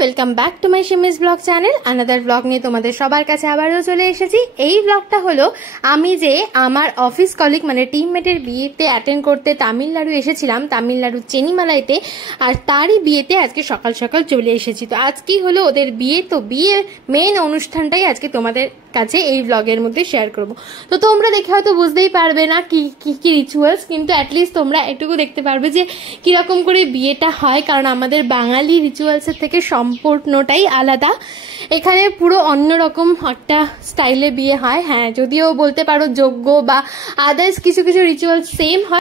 Welcome back to my शिमिज blog channel another blog নিয়ে তোমাদের সবার কাছে আবারও চলে এসেছি। এই ব্লগটা হলো আমি যে আমার অফিস কলিগ মানে টিমমেটের বিয়েতে অ্যাটেন্ড করতে তামিলনাড়ু এসেছিলাম, তামিলনাড়ু চেনিমালাইতে, আর তারই বিয়েতে আজকে সকাল সকাল চলে এসেছি। তো আজকেই হলো ওদের বিয়ে, তো বিয়ে মেন অনুষ্ঠানটাই আজকে তোমাদের কাছে এই ব্লগের মধ্যে শেয়ার করব। তো তোমরা দেখে হয়তো বুঝতেই পারবে না কি কি রিচুয়ালস, কিন্তু অ্যাটলিস্ট তোমরা এটুকু দেখতে পারবে যে কিরকম করে বিয়েটা হয়, কারণ আমাদের বাঙালি রিচুয়ালসের থেকে সম্পূর্ণটাই আলাদা। এখানে পুরো অন্যরকম একটা স্টাইলে বিয়ে হয়। হ্যাঁ, যদিও বলতে পারো যজ্ঞ বা আদার্স কিছু কিছু রিচুয়ালস সেম হয়।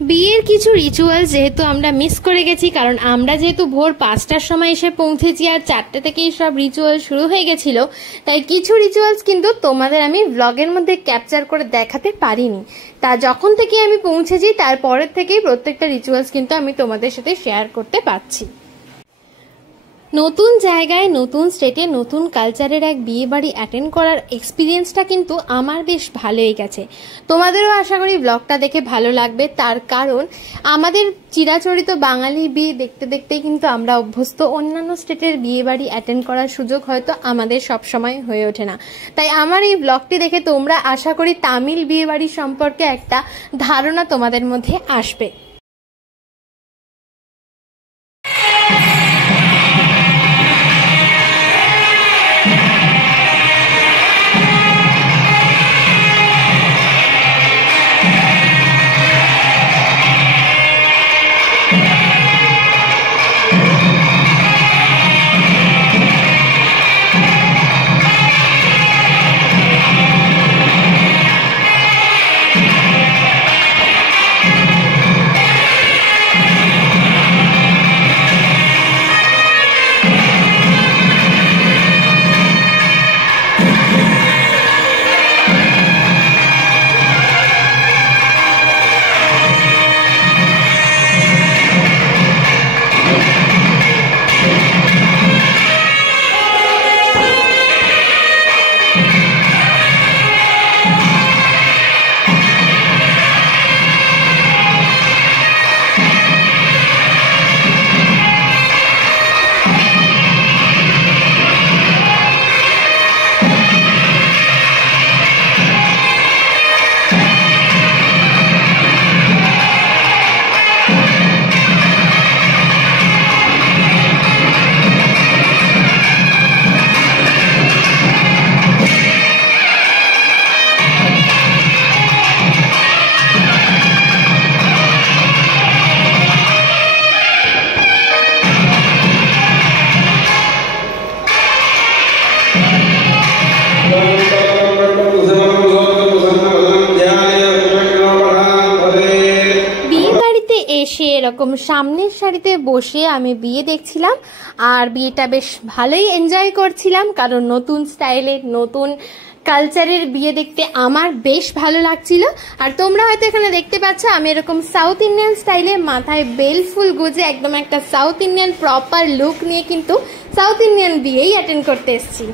বিয়ের কিছু রিচুয়াল যেহেতু আমরা মিস করে গেছি, কারণ আমরা যেহেতু ভোর 5টার সময় এসে পৌঁছেছি আর 4টে থেকেই সব রিচুয়াল শুরু হয়ে গেছিল, তাই কিছু রিচুয়ালস কিন্তু তোমাদের আমি ব্লগের মধ্যে ক্যাপচার করে দেখাতে পারিনি। তা যখন থেকে আমি পৌঁছেছি তারপরের থেকেই প্রত্যেকটা রিচুয়ালস কিন্তু আমি তোমাদের সাথে শেয়ার করতে পারছি। নতুন জায়গায়, নতুন স্টেটে, নতুন কালচারের এক বিয়ে বাড়ি অ্যাটেন্ড করার এক্সপিরিয়েন্সটা কিন্তু আমার বেশ ভালোই গেছে। তোমাদেরও আশা করি ব্লগটা দেখে ভালো লাগবে, তার কারণ আমাদের চিরাচরিত বাঙালি বিয়ে দেখতে দেখতেই কিন্তু আমরা অভ্যস্ত। অন্যান্য স্টেটের বিয়ে বাড়ি অ্যাটেন্ড করার সুযোগ হয়তো আমাদের সবসময় হয়ে ওঠে না। তাই আমার এই ব্লগটি দেখে তোমরা আশা করি তামিল বিয়ে বাড়ি সম্পর্কে একটা ধারণা তোমাদের মধ্যে আসবে। এরকম সামনের সারিতে বসে আমি বিয়ে দেখছিলাম আর বিয়েটা বেশ ভালোই এনজয় করছিলাম, কারণ নতুন স্টাইলের, নতুন কালচারের বিয়ে দেখতে আমার বেশ ভালো লাগছিল। আর তোমরা হয়তো এখানে দেখতে পাচ্ছ আমি এরকম সাউথ ইন্ডিয়ান স্টাইলে মাথায় বেল ফুল গুজে একদম একটা সাউথ ইন্ডিয়ান প্রপার লুক নিয়ে কিন্তু সাউথ ইন্ডিয়ান বিয়েই অ্যাটেন্ড করতে এসেছি।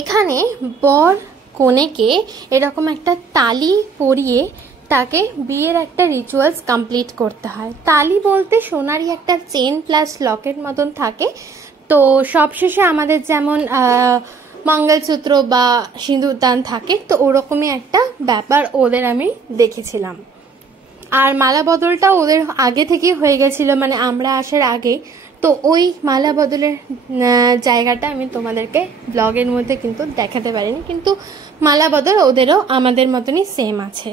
এখানে বর কনেকে এরকম একটা তালি পরিয়ে তাকে বিয়ের একটা রিচুয়ালস কমপ্লিট করতে হয়। তালি বলতে সোনারই একটা চেন প্লাস লকেট মতন থাকে। তো সবশেষে আমাদের যেমন মঙ্গলসূত্র বা সিঁদুরদান থাকে, তো ওরকমই একটা ব্যাপার ওদের আমি দেখেছিলাম। আর মালা বদলটা ওদের আগে থেকেই হয়ে গেছিলো, মানে আমরা আসার আগে। তো ওই মালা বদলের জায়গাটা আমি তোমাদেরকে ব্লগের মধ্যে কিন্তু দেখাতে পারিনি, কিন্তু মালা বদল ওদেরও আমাদের মতনই সেম আছে।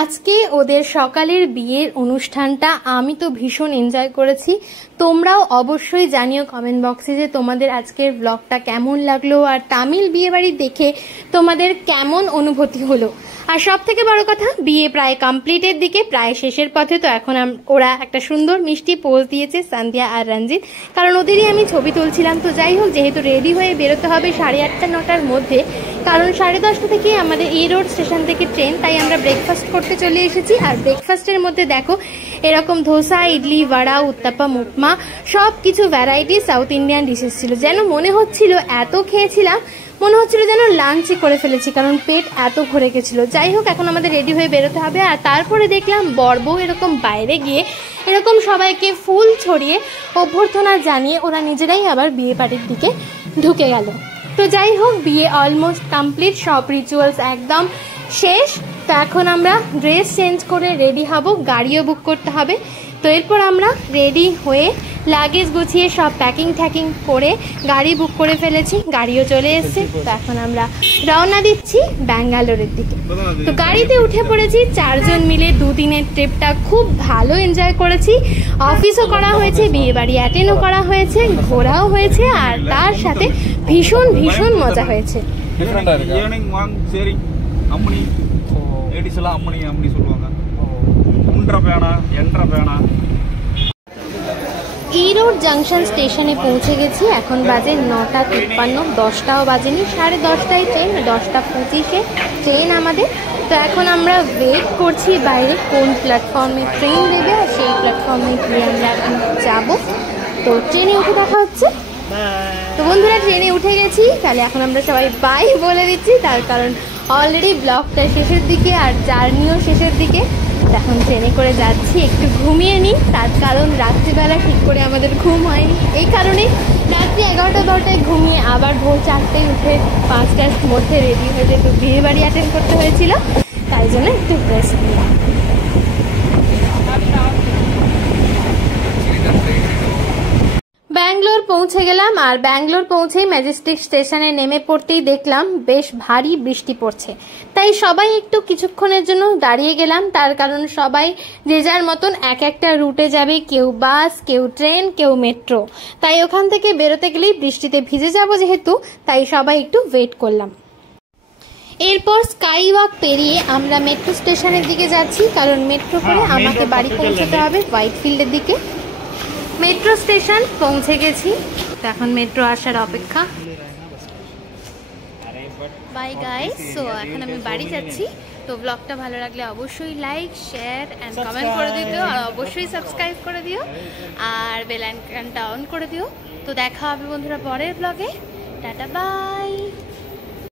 আজকে ওদের সকালের বিয়ের অনুষ্ঠানটা আমি তো ভীষণ এনজয় করেছি। তোমরাও অবশ্যই জানিও কমেন্ট বক্সে যে তোমাদের আজকের ব্লগটা কেমন লাগলো, আর তামিল বিয়ে বাড়ি দেখে তোমাদের কেমন অনুভূতি হলো। আর সব থেকে বড় কথা, বিয়ে প্রায় কমপ্লিটের দিকে, প্রায় শেষের পথে। তো এখন ওরা একটা সুন্দর মিষ্টি পোজ দিয়েছে সান্ধ্যা আর রঞ্জিত, কারণ ওদেরই আমি ছবি তুলছিলাম। তো যাই হোক, যেহেতু রেডি হয়ে বেরোতে হবে 8:30-9টার মধ্যে, কারণ 10:30 থেকে আমাদের এই রোড স্টেশন থেকে ট্রেন, তাই আমরা ব্রেকফাস্ট করতে চলে এসেছি। আর ব্রেকফাস্টের মধ্যে দেখো এরকম ধোসা, ইডলি, বড়া, উত্তাপা, উপমা, সব কিছু ভ্যারাইটি সাউথ ইন্ডিয়ান ডিশেস ছিল। যেন মনে হচ্ছিল এত খেয়েছিলাম, মনে হচ্ছিল যেন লাঞ্চই করে ফেলেছি, কারণ পেট এত ভরে গেছিল। যাই হোক, এখন আমাদের রেডি হয়ে বেরোতে হবে। আর তারপরে দেখলাম বরবউ এরকম বাইরে গিয়ে এরকম সবাইকে ফুল ছড়িয়ে অভ্যর্থনা জানিয়ে ওরা নিজেরাই আবার বিয়ে বাড়ির দিকে ঢুকে গেল। তো যাই হোক, বিয়ে অলমোস্ট কমপ্লিট, সব রিচুয়ালস একদম শেষ। তো এখন আমরা ড্রেস চেঞ্জ করে রেডি হব, গাড়িও বুক করতে হবে। তো এরপর আমরা রেডি হয়ে লাগেজ গুছিয়ে সব প্যাকিং ট্যাকিং করে গাড়ি বুক করে ফেলেছি, গাড়িও চলে এসেছে। তো এখন আমরা রওনা দিচ্ছি ব্যাঙ্গালোরের দিকে। তো গাড়িতে উঠে পড়েছি 4 জন মিলে। 2 দিনের ট্রিপটা খুব ভালো এনজয় করেছি। অফিসও করা হয়েছে, বিয়ে বাড়ি অ্যাটেন্ডও করা হয়েছে, ঘোরাও হয়েছে, আর তার সাথে ভীষণ ভীষণ মজা হয়েছে। ইরোড জাংশন স্টেশনে পৌঁছে গেছি। এখন বাজে 9:53, 10টাও বাজেনি, 10:30টায় ট্রেন, 10:25-এ ট্রেন আমাদের। তো এখন আমরা ওয়েট করছি বাইরে কোন প্ল্যাটফর্মে ট্রেন দেবে, আর সেই প্ল্যাটফর্মে গিয়ে আমরা এখন যাব। তো ট্রেনে উঠে দেখা হচ্ছে। তো বন্ধুরা, ট্রেনে উঠে গেছি, তাহলে এখন আমরা সবাই বাই বলে দিচ্ছি, তার কারণ অলরেডি ব্লগটা শেষের দিকে আর জার্নিও শেষের দিকে। এখন ট্রেনে করে যাচ্ছি, একটু ঘুমিয়ে নিই, তার কারণ রাত্রিবেলা ঠিক করে আমাদের ঘুম হয়নি। এই কারণে রাত্রি 11টা-12টায় ঘুমিয়ে আবার ভোর 4টায় উঠে 5টার মধ্যে রেডি হয়ে যেহেতু বিয়ে বাড়ি অ্যাটেন্ড করতে হয়েছিল, তাই জন্য একটু রেস্ট নিলাম। ব্যাঙ্গালোর পৌঁছে গেলাম। আর ব্যাঙ্গালোর পৌঁছেই ম্যাজেস্টিক স্টেশনে নেমে পড়তেই দেখলাম বেশ ভারী বৃষ্টি পড়ছে, তাই সবাই একটু কিছুক্ষণের জন্য দাঁড়িয়ে গেলাম। তার কারণ সবাই যে যার মতন এক একটা রুটে যাবে, কেউ বাস, কেউ ট্রেন, কেউ মেট্রো। তাই ওখান থেকে বেরোতে গেলেই বৃষ্টিতে ভিজে যাব যেহেতু, তাই সবাই একটু ওয়েট করলাম। এরপর স্কাই ওয়াক পেরিয়ে আমরা মেট্রো স্টেশনের দিকে যাচ্ছি, কারণ মেট্রো করে আমাকে বাড়ি পৌঁছতে হবে হোয়াইটফিল্ডের দিকে। মেট্রো স্টেশন পৌঁছে গেছি, এখন মেট্রো আসার অপেক্ষা। বাই গাইস, সো এখন আমি বাড়ি যাচ্ছি। তো ব্লগটা ভালো লাগলে অবশ্যই লাইক, শেয়ার অ্যান্ড কমেন্ট করে দিও, আর অবশ্যই সাবস্ক্রাইব করে দিও, আর বেল আইকনটা অন করে দিও। তো দেখা হবে বন্ধুরা পরের ব্লগে। Tata, by.